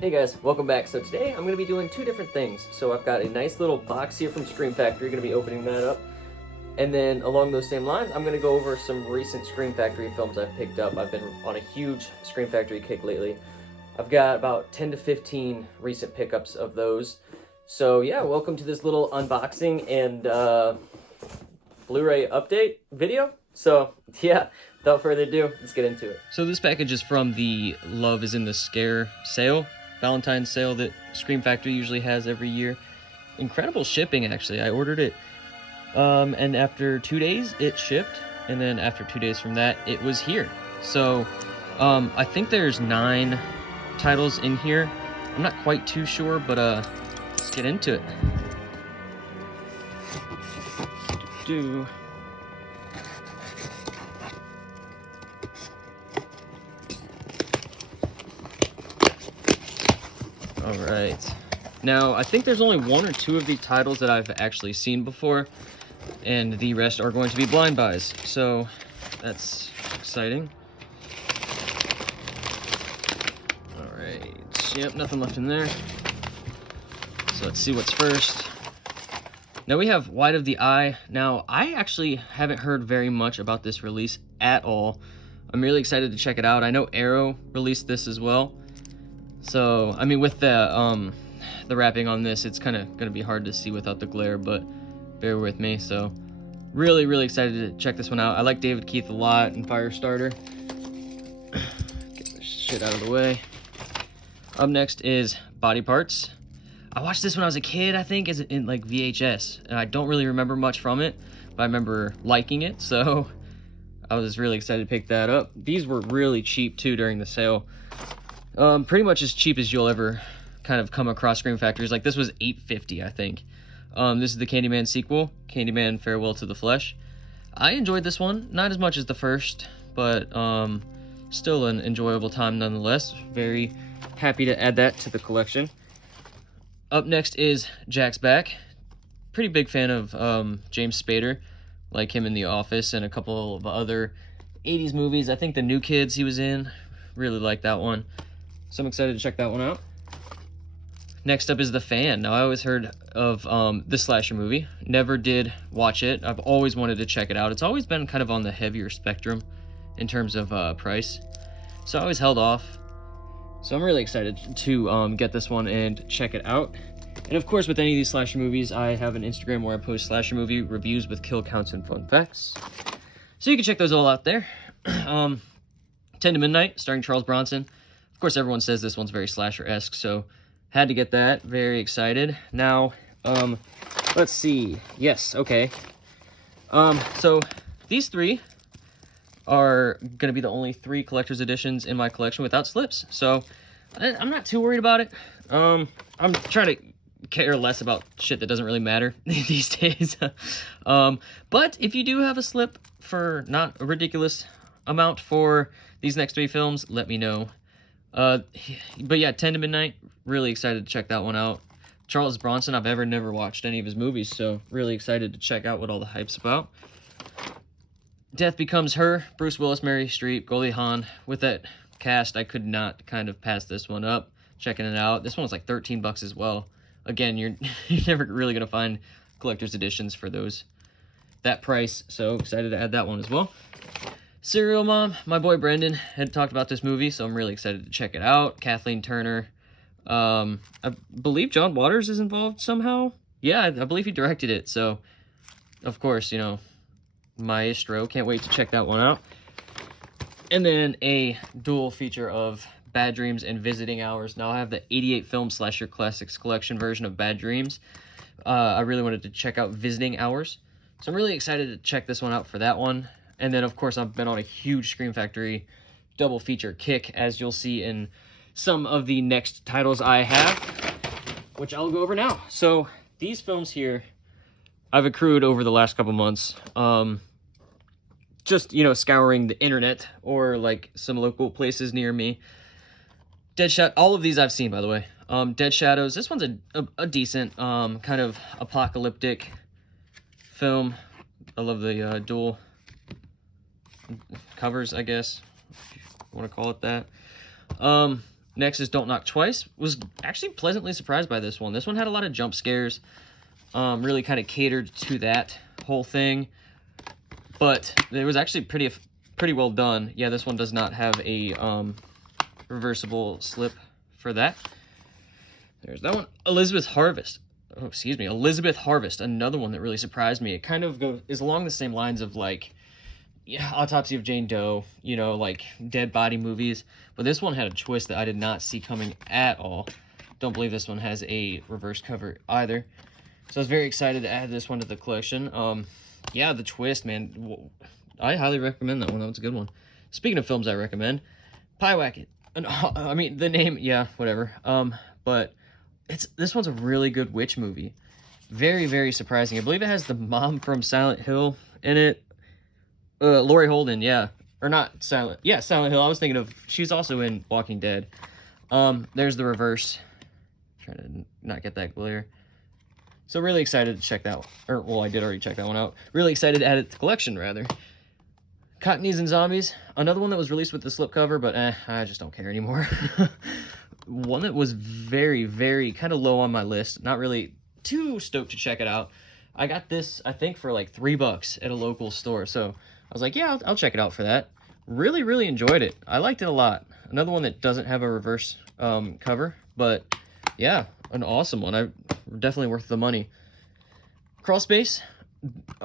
Hey guys, welcome back. So today I'm going to be doing two different things. So I've got a nice little box here from Scream Factory, going to be opening that up. And then along those same lines, I'm going to go over some recent Scream Factory films I've picked up. I've been on a huge Scream Factory kick lately. I've got about 10 to 15 recent pickups of those. So yeah, welcome to this little unboxing and Blu-ray update video. So yeah, without further ado, let's get into it. So this package is from the Love is in the Scare sale. Valentine's sale that Scream Factory usually has every year. Incredible shipping, actually. I ordered it, and after 2 days, it shipped, and then after 2 days from that, it was here. So, I think there's 9 titles in here. I'm not quite too sure, but, let's get into it. Alright. Now, I think there's only 1 or 2 of the titles that I've actually seen before, and the rest are going to be blind buys, so that's exciting. Alright, yep, nothing left in there. So let's see what's first. Now we have Wide of the Eye. Now, I actually haven't heard very much about this release at all. I'm really excited to check it out. I know Arrow released this as well. So, I mean, with the wrapping on this, it's kind of going to be hard to see without the glare, but bear with me. So, really, really excited to check this one out. I like David Keith a lot in Firestarter. Get this shit out of the way. Up next is Body Parts. I watched this when I was a kid, I think, as in like VHS, and I don't really remember much from it, but I remember liking it, so I was really excited to pick that up. These were really cheap, too, during the sale. Pretty much as cheap as you'll ever kind of come across Scream Factories. Like, this was $8.50, I think. This is the Candyman sequel, Candyman Farewell to the Flesh. I enjoyed this one, not as much as the first, but still an enjoyable time nonetheless. Very happy to add that to the collection. Up next is Jack's Back. Pretty big fan of James Spader, like him in The Office and a couple of other 80s movies. I think The New Kids he was in. Really like that one. So I'm excited to check that one out. Next up is The Fan. Now, I always heard of the slasher movie. Never did watch it. I've always wanted to check it out. It's always been kind of on the heavier spectrum in terms of price. So I always held off. So I'm really excited to get this one and check it out. And of course, with any of these slasher movies, I have an Instagram where I post slasher movie reviews with kill counts and fun facts. So you can check those all out there. 10 to Midnight, starring Charles Bronson. Of course, everyone says this one's very slasher-esque, so had to get that. Very excited. Now, let's see. Yes, okay. So these 3 are going to be the only 3 collector's editions in my collection without slips. So I'm not too worried about it. I'm trying to care less about shit that doesn't really matter these days. But if you do have a slip for not a ridiculous amount for these next 3 films, let me know. But yeah, 10 to Midnight, really excited to check that one out. Charles Bronson, I've never watched any of his movies, so really excited to check out what all the hype's about. Death Becomes Her, Bruce Willis, Mary Streep, Goldie Hawn. With that cast, I could not kind of pass this one up. Checking it out. This one was like $13 as well. Again, you're never really going to find collector's editions for that price, so excited to add that one as well. Serial Mom, my boy Brendan had talked about this movie, so I'm really excited to check it out. Kathleen Turner. I believe John Waters is involved somehow. Yeah, I believe he directed it, so of course, you know, maestro. Can't wait to check that one out. And then a dual feature of Bad Dreams and Visiting Hours. Now, I have the 88 Film Slasher Classics Collection version of Bad Dreams. I really wanted to check out Visiting Hours, so I'm really excited to check this one out for that one. And then, of course, I've been on a huge Scream Factory double feature kick, as you'll see in some of the next titles I have, which I'll go over now. So, these films here, I've accrued over the last couple months. Just, you know, scouring the internet or, like, some local places near me. Dead Shadows, all of these I've seen, by the way. Dead Shadows, this one's a decent, kind of apocalyptic film. I love the dual covers, I guess, if you want to call it that. Next is Don't Knock Twice. Was actually pleasantly surprised by this one. This one had a lot of jump scares. Really kind of catered to that whole thing. But it was actually pretty well done. Yeah, this one does not have a reversible slip for that. There's that one. Elizabeth Harvest. Oh, excuse me. Elizabeth Harvest. Another one that really surprised me. It kind of is along the same lines of like, yeah, Autopsy of Jane Doe, you know, like dead body movies. But this one had a twist that I did not see coming at all. Don't believe this one has a reverse cover either. So I was very excited to add this one to the collection. Yeah, the twist, man. I highly recommend that one. That was a good one. Speaking of films I recommend, Pyewacket. I mean, the name, yeah, whatever. But this one's a really good witch movie. Very, very surprising. I believe it has the mom from Silent Hill in it. Laurie Holden, yeah. Or not Silent. Yeah, Silent Hill. I was thinking of, she's also in Walking Dead. There's the reverse. Trying to not get that glare. So really excited to check that one. Or, well, I did already check that one out. Really excited to add it to the collection, rather. Cockneys and Zombies. Another one that was released with the slipcover, but I just don't care anymore. One that was very, very kind of low on my list. Not really too stoked to check it out. I got this, I think, for like $3 at a local store. So I was like, yeah, I'll check it out for that. Really, really enjoyed it. I liked it a lot. Another one that doesn't have a reverse cover, but yeah, an awesome one. Definitely worth the money. Crawl Space.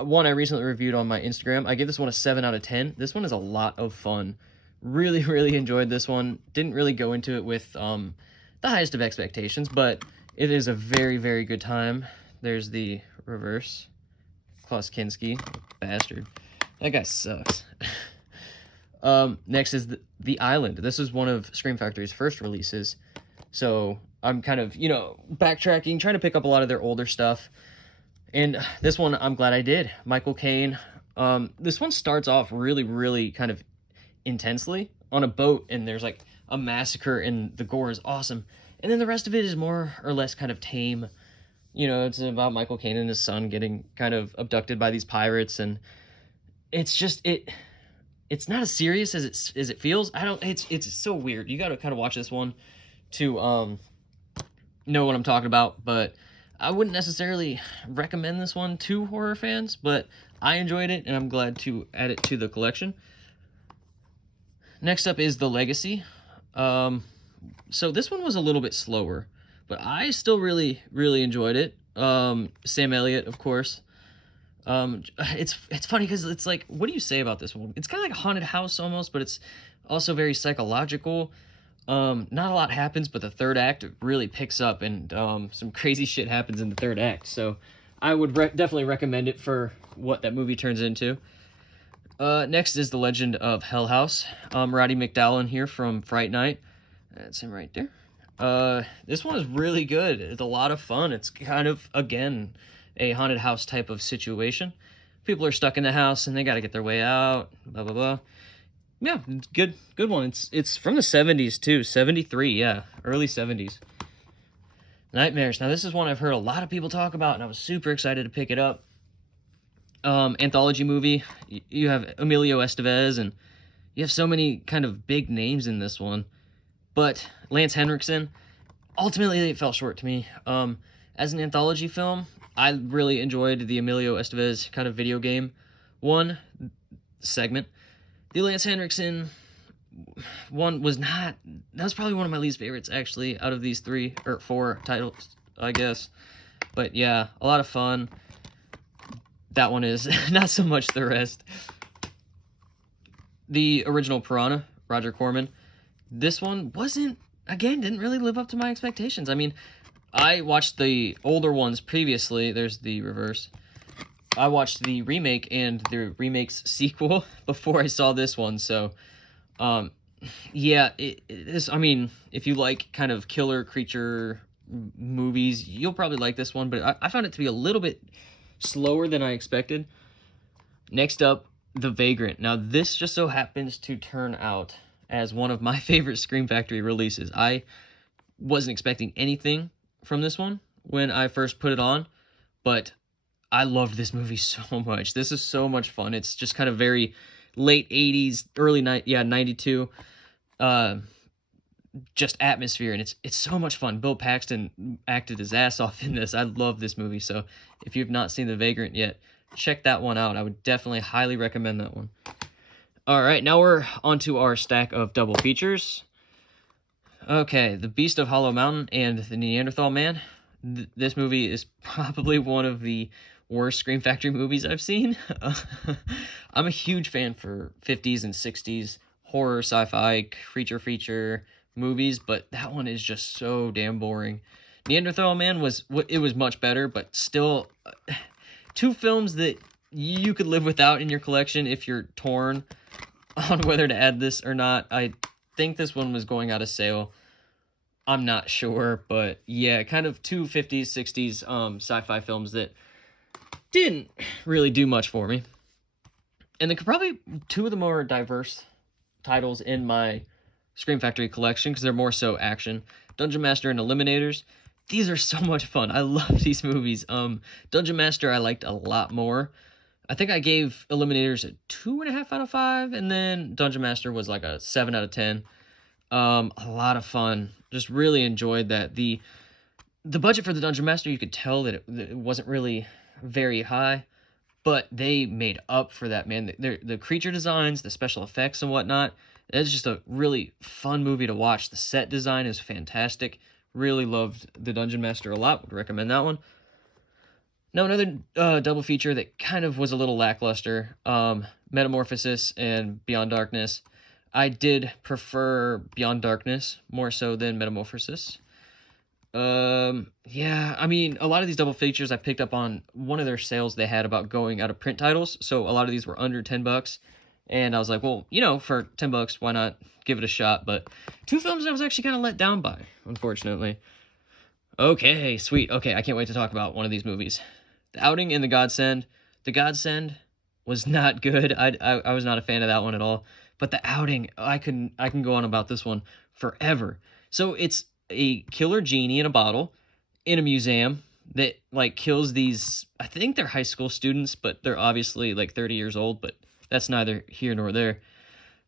One I recently reviewed on my Instagram. I gave this one a 7 out of 10. This one is a lot of fun. Really, really enjoyed this one. Didn't really go into it with the highest of expectations, but it is a very, very good time. There's the reverse. Klaus Kinski. Bastard. That guy sucks. Next is the Island. This is one of Scream Factory's first releases. So I'm kind of, you know, backtracking, trying to pick up a lot of their older stuff. And this one, I'm glad I did. Michael Caine. This one starts off really, really kind of intensely on a boat, and there's like a massacre, and the gore is awesome. And then the rest of it is more or less kind of tame. You know, it's about Michael Caine and his son getting kind of abducted by these pirates, and it's just it's not as serious as it feels. It's so weird. You got to kind of watch this one to know what I'm talking about, but I wouldn't necessarily recommend this one to horror fans, but I enjoyed it, and I'm glad to add it to the collection. Next up is The Legacy. So this one was a little bit slower, but I still really, really enjoyed it. Sam Elliott, of course. It's funny because it's like, what do you say about this one? It's kind of like a haunted house almost, but it's also very psychological. Not a lot happens, but the third act really picks up, and some crazy shit happens in the third act. So I would definitely recommend it for what that movie turns into. Next is The Legend of Hell House. Roddy McDowall here from Fright Night. That's him right there. This one is really good. It's a lot of fun. It's kind of, again, a haunted house type of situation. People are stuck in the house and they got to get their way out. Blah blah blah. Yeah, good one. It's from the 70s too. 73, yeah, early 70s. Nightmares. Now this is one I've heard a lot of people talk about, and I was super excited to pick it up. Anthology movie. You have Emilio Estevez, and you have so many kind of big names in this one. But Lance Henriksen, ultimately it fell short to me. As an anthology film, I really enjoyed the Emilio Estevez kind of video game one segment. The Lance Henriksen one was not... That was probably one of my least favorites, actually, out of these 3 or 4 titles, I guess. But yeah, a lot of fun. That one is not so much the rest. The original Piranha, Roger Corman. This one didn't really live up to my expectations. I mean, I watched the older ones previously. There's the reverse. I watched the remake and the remake's sequel before I saw this one. So, yeah, I mean, if you like kind of killer creature movies, you'll probably like this one. But I found it to be a little bit slower than I expected. Next up, The Vagrant. Now, this just so happens to turn out as one of my favorite Scream Factory releases. I wasn't expecting anything from this one when I first put it on, but I loved this movie so much. This is so much fun. It's just kind of very late 80s, early 92. just atmosphere, and it's so much fun. Bill Paxton acted his ass off in this. I love this movie, so if you've not seen The Vagrant yet, check that one out. I would definitely highly recommend that one. All right, now we're onto our stack of double features. Okay, The Beast of Hollow Mountain and The Neanderthal Man. This movie is probably one of the worst Scream Factory movies I've seen. I'm a huge fan for 50s and 60s horror, sci-fi, creature feature movies, but that one is just so damn boring. Neanderthal Man was much better, but still, two films that you could live without in your collection if you're torn on whether to add this or not. I think this one was going out of sale. I'm not sure, but yeah, kind of two 50s, 60s sci-fi films that didn't really do much for me. And they're probably two of the more diverse titles in my Scream Factory collection because they're more so action. Dungeon Master and Eliminators. These are so much fun. I love these movies. Dungeon Master I liked a lot more. I think I gave Eliminators a 2.5 out of 5, and then Dungeon Master was like a 7 out of 10. A lot of fun. Just really enjoyed that. The budget for the Dungeon Master, you could tell that it wasn't really very high, but they made up for that, man. The creature designs, the special effects and whatnot, it's just a really fun movie to watch. The set design is fantastic. Really loved the Dungeon Master a lot. Would recommend that one. Now, another double feature that kind of was a little lackluster, Metamorphosis and Beyond Darkness. I did prefer Beyond Darkness more so than Metamorphosis. Yeah, I mean, a lot of these double features I picked up on one of their sales they had about going out of print titles, so a lot of these were under $10, and I was like, well, you know, for $10, why not give it a shot? But two films I was actually kind of let down by, unfortunately. Okay, sweet. Okay, I can't wait to talk about one of these movies. The Outing and The Godsend. The Godsend was not good. I was not a fan of that one at all. But The Outing, I can go on about this one forever. So it's a killer genie in a bottle in a museum that like kills these, I think they're high school students, but they're obviously like 30 years old, but that's neither here nor there.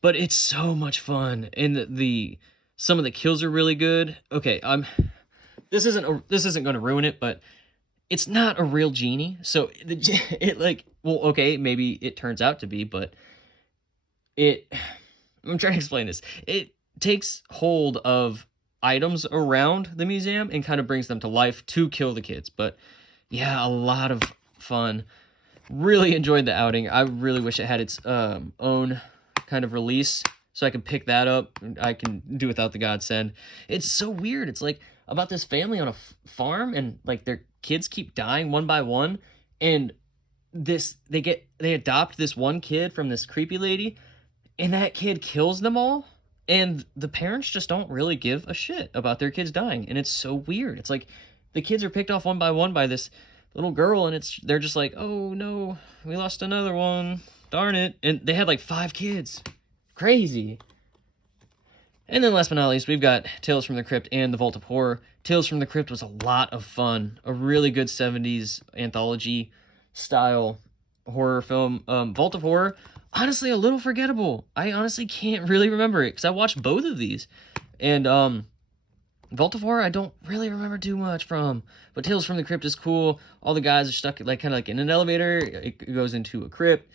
But it's so much fun, and the some of the kills are really good. Okay, this isn't going to ruin it, but it's not a real genie. So it like, well, okay, maybe it turns out to be, but I'm trying to explain this. It takes hold of items around the museum and kind of brings them to life to kill the kids. But yeah, a lot of fun. Really enjoyed The Outing. I really wish it had its own kind of release so I could pick that up. I can do without The Godsend. It's so weird. It's like about this family on a farm, and like their kids keep dying one by one, and they adopt this one kid from this creepy lady, and that kid kills them all, and the parents just don't really give a shit about their kids dying, and it's so weird. It's like the kids are picked off one by this little girl, and they're just like, oh no, we lost another one, darn it. And they had like 5 kids. Crazy. And then last but not least, we've got Tales from the Crypt and The Vault of Horror. Tales from the Crypt was a lot of fun. A really good 70s anthology style horror film. Vault of Horror, honestly, a little forgettable. I honestly can't really remember it because I watched both of these. And Vault of Horror, I don't really remember too much from. But Tales from the Crypt is cool. All the guys are stuck like kind of like in an elevator. It goes into a crypt.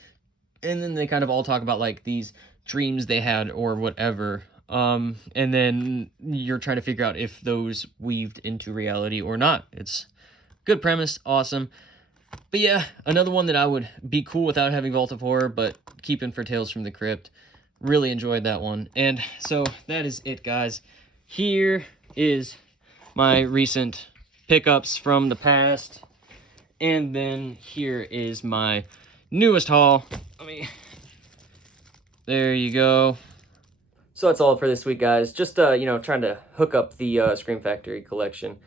And then they kind of all talk about like these dreams they had or whatever. And then you're trying to figure out if those weaved into reality or not. It's good premise, awesome. But yeah, another one that I would be cool without having Vault of Horror, but keeping for Tales from the Crypt. Really enjoyed that one. And so that is it, guys. Here is my recent pickups from the past. And then here is my newest haul. There you go. So that's all for this week, guys. Just, trying to hook up the Scream Factory collection.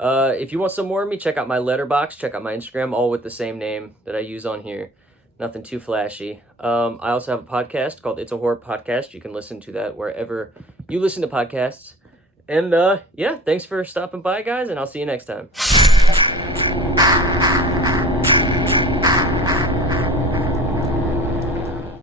If you want some more of me, check out my Letterboxd, check out my Instagram, all with the same name that I use on here. Nothing too flashy. I also have a podcast called It's a Horror Podcast. You can listen to that wherever you listen to podcasts. And, yeah, thanks for stopping by, guys, and I'll see you next time.